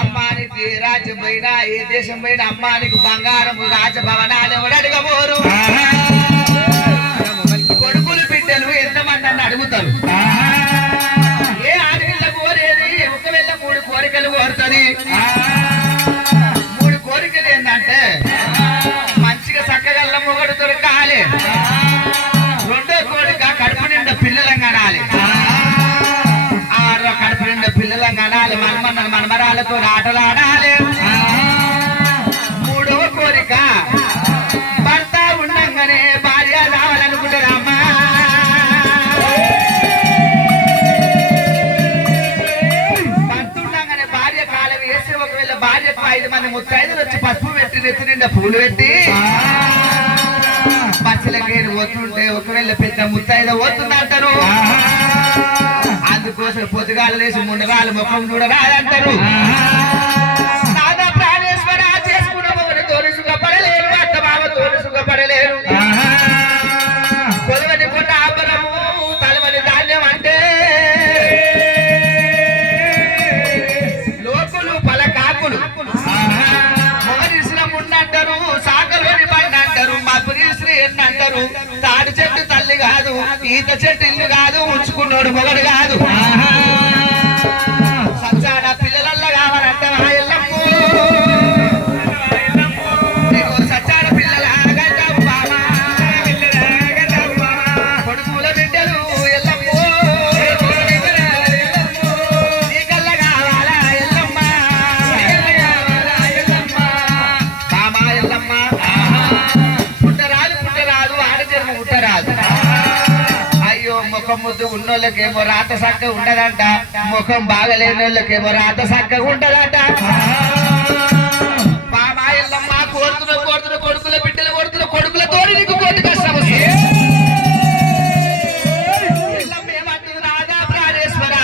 అమ్మానికి రాజ్యం పోయినా ఏ దేశం పోయినా అమ్మానికి బంగారం రాజభవనాలు ఎవడు అడగబోరు? కొడుకులు బిడ్డలు ఎంతమంది అని అడుగుతారు. ఏ ఆడపిల్ల కోరేది? ఒకవేళ మూడు కోరికలు కోరుతుంది. మనమరాలతో ఆటలు ఆడాలి మూడో కోరిక భర్త ఉండంగానే భార్య రావాలనుకుంటారమ్మా భర్త ఉండంగానే భార్య కాలం వేసి ఒకవేళ భార్యకు ఐదు మంది ముత్తైదులు వచ్చి పసుపు పెట్టి నెత్తి నిండా పూలు పెట్టి బస్సులకేరు పోతుంటే ఒకవేళ పెద్ద ముత్తైద పోతుందంటారు. అందుకోసం పొద్దుగాలు లేచి ముండగాలు ముఖం చూడరాదంటారు సుఖపడలేరు అత్త సుఖపడలేరు కొలవని కొండ ఆపరము తలవని ధాన్యం అంటే. లోకులు పలకాకులు. సాకలోని అంటారు ఎన్ని అంటారు. తాడి చెట్టు తల్లి కాదు ఈత చెట్టు ఇల్లు కాదు ఉంచుకున్నోడు మొగడు ముఖం ముద్దు ఉన్నోళ్ళకేమో రాత సక్క ఉండదంట. ముఖం బాగలేని వాళ్ళకేమో రాత సక్కగా ఉండదట బామా ఎల్లమ్మ కోరుతున్న కోరుతున్న కొడుకుల బిడ్డలు కొడుతున్న కొడుకుల తోడి నీకు కోటి కష్టం వస్తుంది. ఎల్లమ్మ ఏమంటుంది రాధా ప్రాణేశ్వర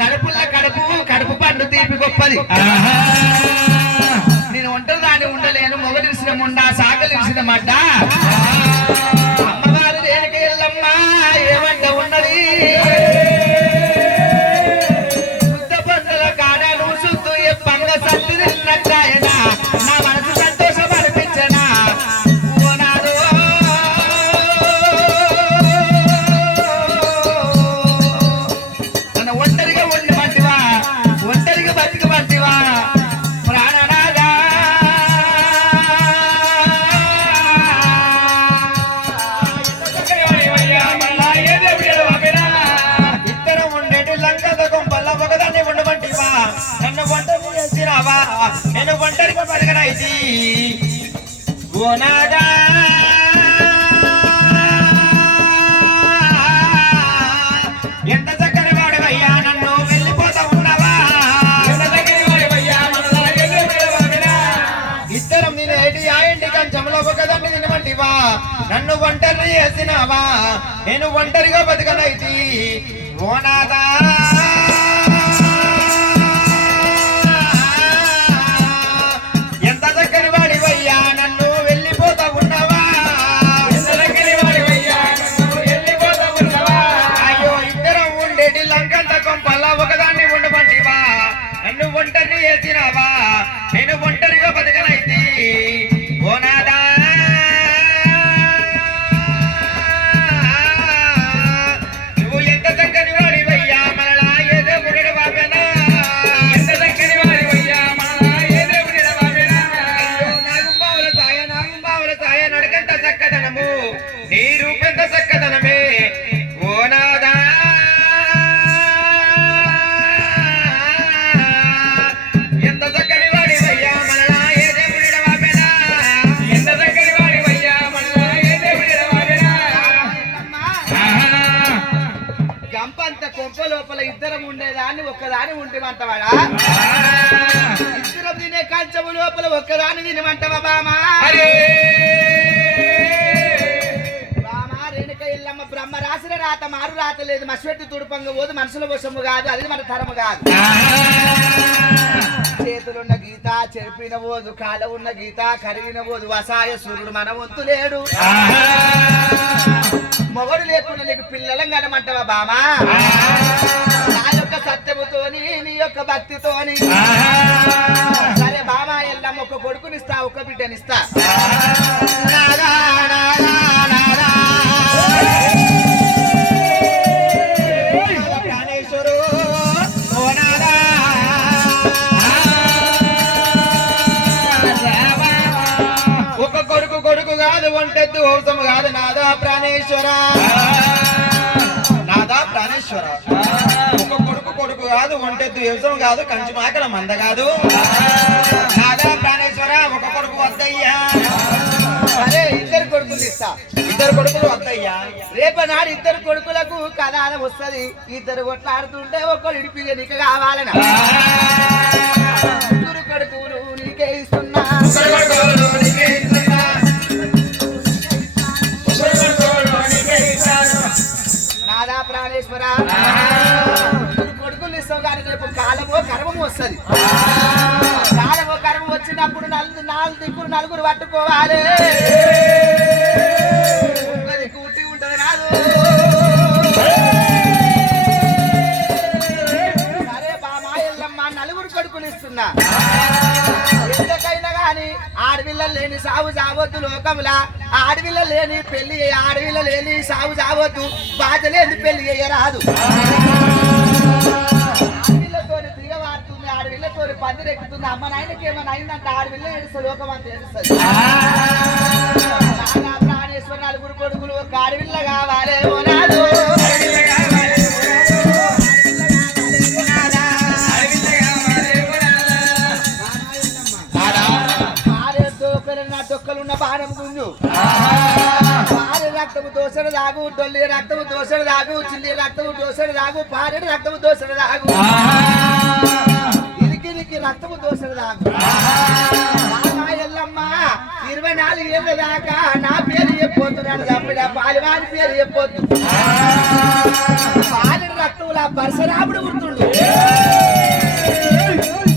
కడుపుల కడుపు కడుపు పండు తీపి గొప్పది. నేను ఒంటరి దాన్ని ఉండలేను మొగలిసిన ముండా సాగలిసిన మడ్డ? నన్ను నేను ఒంటరిగా బతకనైతి ఓ కంచంలో ఒకదాన్ని తినమంటివా నన్ను ఒంటరి చేసినావా నేను ఒంటరిగా బతకనైతి. ఓ రూపెంత చక్కదనమే ఓ నాదా. ఎంత చక్కని వాడివయ్యా మరలా ఏ దేవుడి బాబెనా ఎంత చక్కని వాడివయ్యా మరలా ఏ దేవుడి బాబెనా గంపంత కొంప లోపల ఇద్దరం ఉండేదాన్ని ఒక్కదాని ఉంటేమంటవాడా ఇద్దరం తినే కంచము లోపల ఒక్కదాని తినమంటవా బామా? బామా రాత మారు రాత లేదు. మసిపెట్టి తుడుపంగ పోదు మనసుల వశము కాదు అది మన తరము కాదు. చేతులున్న గీత చెరిపిన పోదు కాల ఉన్న గీత కరిగిన పోదు వసాయ సూర్యుడు మన వంతు లేడు. మొగడు లేకుండా నీకు పిల్లలం కనమంటావా బామా? నా యొక్క సత్యముతోని నీ యొక్క భక్తితోని. సరే బాబా ఎల్లమ్మ ఒక కొడుకునిస్తా ఒక బిడ్డనిస్తా. ఒంటెద్దు హోసం కాదు నాదా ప్రాణేశ్వర. నాదా ప్రాణేశ్వర. ఒక కొడుకు కొడుకు కాదు ఒంటెద్దు హోసం కాదు కంచు మాకల మంద కాదు. నాదా ప్రాణేశ్వర ఒక కొడుకు వద్దయ్యా అరే ఇద్దరు కొడుకులు ఇస్తా. ఇద్దరు కొడుకులు వద్దయ్యా రేపనాడు ఇద్దరు కొడుకులకు కథ వస్తది. ఇద్దరు కొట్లాడుతుంటే ఒకరు ఇడిపి నీకు కావాలన కొడుకులు చేసి నాలుగు దిక్కులు నలుగురు పట్టుకోవాలి. ఒక్కది కూటి ఉంటది సరే బామా ఎల్లమ్మ నలుగురు కొడుకులు ఇస్తున్నా. ఎందుకైనా గాని ఆడపిల్ల లేని సాగు సావద్దు లోకంలా. ఆడపిల్ల లేని పెళ్ళి ఆడపిల్ల లేని సాగు సావద్దు బాధ లేని పెళ్ళి చేయరాదు. ఆడపిల్లతోని పందిరెక్కుతుంది అమ్మ నాయనకి ఏమైనా అయిందంటే ఆడపిల్ల ఏడుస్తుంది లోకం అంత ఏడుస్తుంది ప్రాణేశ్వర నలుగురు కొడుకులు ఒక ఆడపిల్ల కావాలి ఓ నాదు. భార్య దోకలున్న దొక్కలున్న బాణం గుంజు భార్య రక్తము దోసడు దాగు డొల్లి రక్తము దోసడు దాగు చిల్లి రక్తము దోసడు దాగు భార్య రక్తము దోసడు ఇరికి రక్తము దోషం దాకా ఎల్లమ్మ ఇరవై నాలుగు ఏళ్ళ దాకా నా పేరు చెప్పొద్దున్నాడు తప్పిడ పాలివారి పేరు చెప్పొద్దు. పాలిన రక్తముల పరశురాముడు గుర్తుండు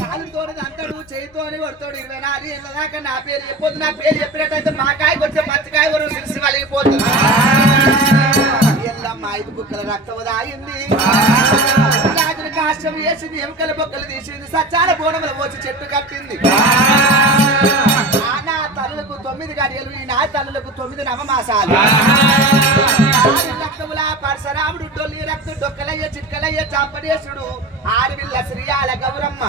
కాలుతోని అంతడు కొడతాడు. ఇరవై నాలుగు ఏళ్ళ దాకా నా పేరు చెప్పొద్దు. నా పేరు చెప్పినట్టయితే మా కాయ వచ్చే పచ్చకాయ వరకు తెలిసి వలిగిపోతుంది ఎల్లమ్మ ఐదు బుక్కల రక్తము దాయింది కాష్టం వేసింది ఎముకల బొక్కలు తీసింది. సచ్చాల బోనములు వచ్చి చెట్టు కట్టింది. నా తల్లులకు తొమ్మిది గడియలు ఈ నా తల్లులకు తొమ్మిది నవమాసాలు. రక్తముల పరశరాముడు డొల్లి రక్తం డొక్కలయ్య చిట్కలయ్య చాపడేశుడు ఆడవిల్ల శ్రీయాల గౌరమ్మ.